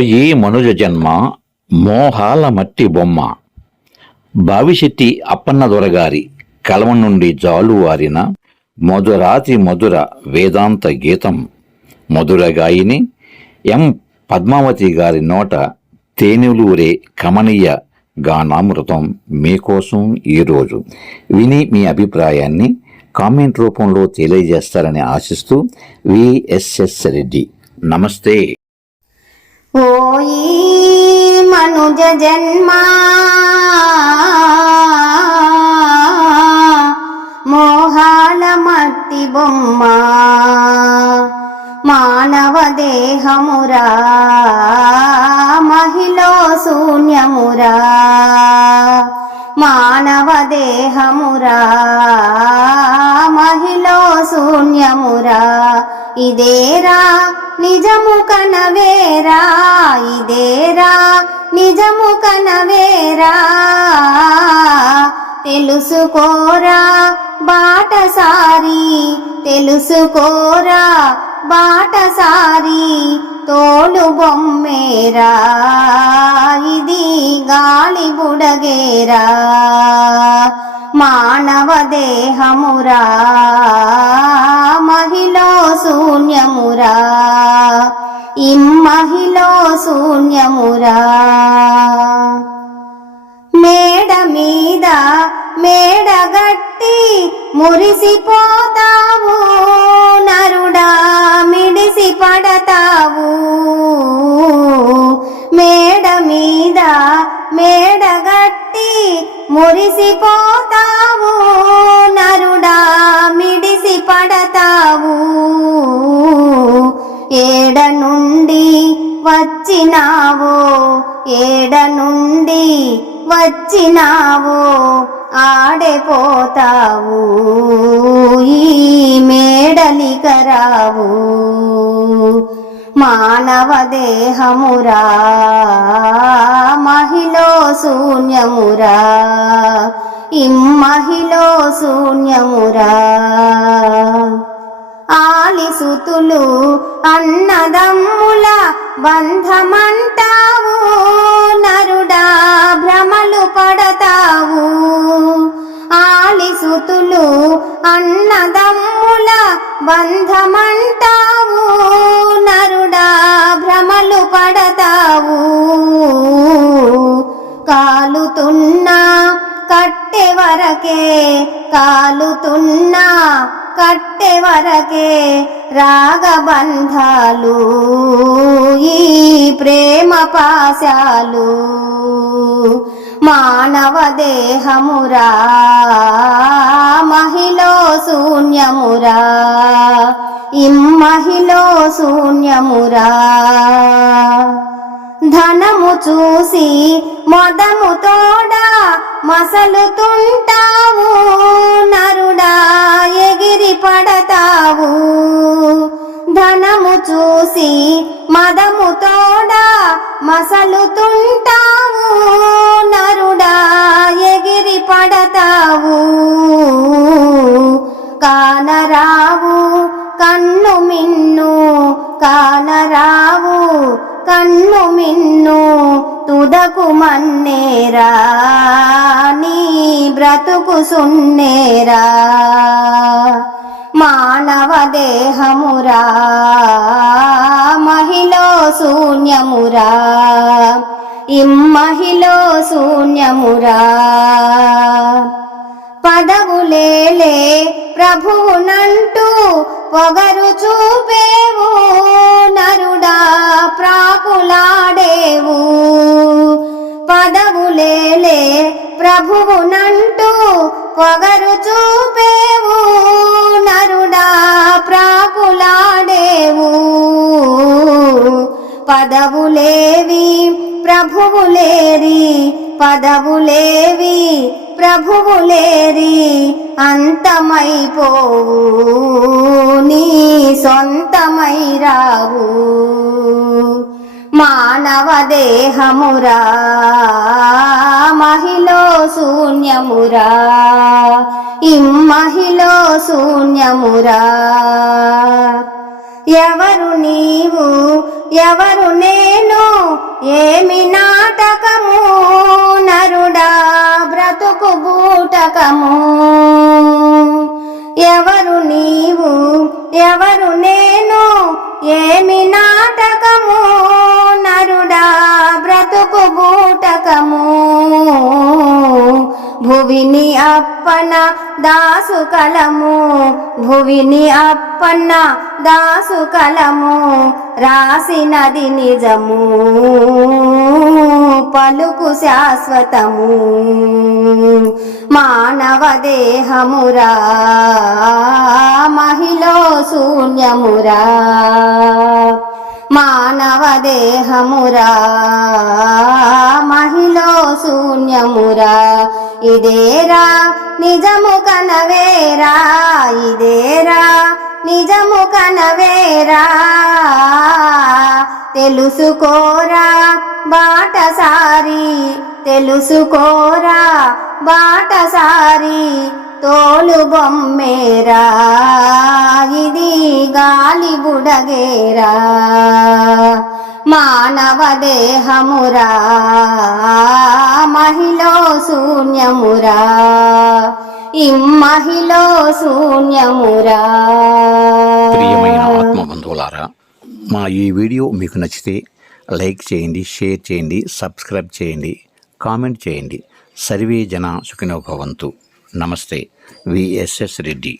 ఈ మనుజ జన్మ మోహాల మట్టి బొమ్మ. బావిశెట్టి అప్పన్న దొరగారి కలమ నుండి జాలువారిన మధురాతి మధుర వేదాంత గీతం. మధుర గాయిని ఎం పద్మావతి గారి నోట తేనెలూరే కమనీయ గానామృతం మీకోసం ఈరోజు విని మీ అభిప్రాయాన్ని కామెంట్ రూపంలో తెలియజేస్తారని ఆశిస్తూ విఎస్ఎస్ రెడ్డి. నమస్తే. పోయి మనుజ జన్మా. మోహాల మట్టి బొమ్మ. మానవ దేహమురా. మహిళ శూన్యమురా. మానవ దేహమురా. మహిళ శూన్యమురా. ఇదేరా? నిజము కనవేరా? ఇదేరా? నిజము కనవేరా? తెలుసుకోరా? బాటసారి తెలుసుకోరా? బాటసారి తోలు బొమ్మేరా? ఇది గాలి బుడగేరా? మానవ దేహమురా మహిళ శూన్యమురా ఇమ్మహిళ శూన్యమురా. మేడ మీద మేడగట్టి మురిసిపోతావు వచ్చినావో ఆడెపోతావు ఈ మేడలికరావు మానవ దేహమురా మహిళ శూన్యమురా ఇమ్మహిళ శూన్యమురా. ఆలిసుతులు అన్నదమ్ముల బంధమంటావు. ఆలిసుతులు అన్నదమ్ముల బంధమంటావు నరుడా భ్రమలు పడతావు. కాలుతున్నా కట్టె వరకే కాలుతున్నా కట్టె వరకే రాగబంధాలు ఈ ప్రేమ పాశాలు. మానవ దేహమురా మహిళ శూన్యమురా ఇమ్మహిళ శూన్యమురా. ధనము చూసి మదముతోడా మసలుతుంటావు. చూసి మదముతోడా మసలుతుంటావు నరుడా ఎగిరి పడతావు. కానరావు కన్ను మిన్ను కానరావు కన్ను మిన్ను తుదకు మన్నేరా నీ బ్రతుకు సున్నేరా. మానవ దేహమురా శూన్యమురా. ఇమ్మహిలో శూన్యమురా. పదవులేలే ప్రభువునంటూ పొగరు చూపేవు నరుడా ప్రాకులాడేవు. పదవులేలే ప్రభువునంటూ పొగరు చూపే పదవులేవి ప్రభువులేరి పదవులేవి ప్రభువులేరి అంతమైపోవు నీ సొంతమై రావు. మానవ దేహమురా మహిళ శూన్యమురా ఇమ్మహిళ శూన్యమురా. ఎవరు నీవు? ఎవరు నేను? ఏమి నాటకము? నరుడా బ్రతుకు బూటకము ఎవరు నీవు? ఎవరు నేను? ఏమి నాటకము? నరుడా బ్రతుకు బూటకము భువిని అప్పన దాసు కలము భువిని అప్పన్న దాసు కలము రాసినది నిజము పలుకు శాశ్వతము. మానవ దేహమురా మహిళ శూన్యమురా. మానవ దేహమురా మహిళ శూన్యమురా. ఇదేరా నిజము కనవేరా ఇదేరా నిజము కనవేరా. తెలుసుకోరా బాటసారి తెలుసుకోరా బాటసారి తోలు బొమ్మేరా ఇది గాలి బుడగేరా. మానవ దేహమురా మహిళ శూన్యమురా ఇమ్మహిళ శూన్యమురా. ప్రియమైన ఆత్మబంధువులారా మా ఈ వీడియో మీకు నచ్చితే లైక్ చేయండి షేర్ చేయండి సబ్స్క్రైబ్ చేయండి కామెంట్ చేయండి. సర్వే జన సుఖినోభవంతు నమస్తే విఎస్ఎస్ రెడ్డి.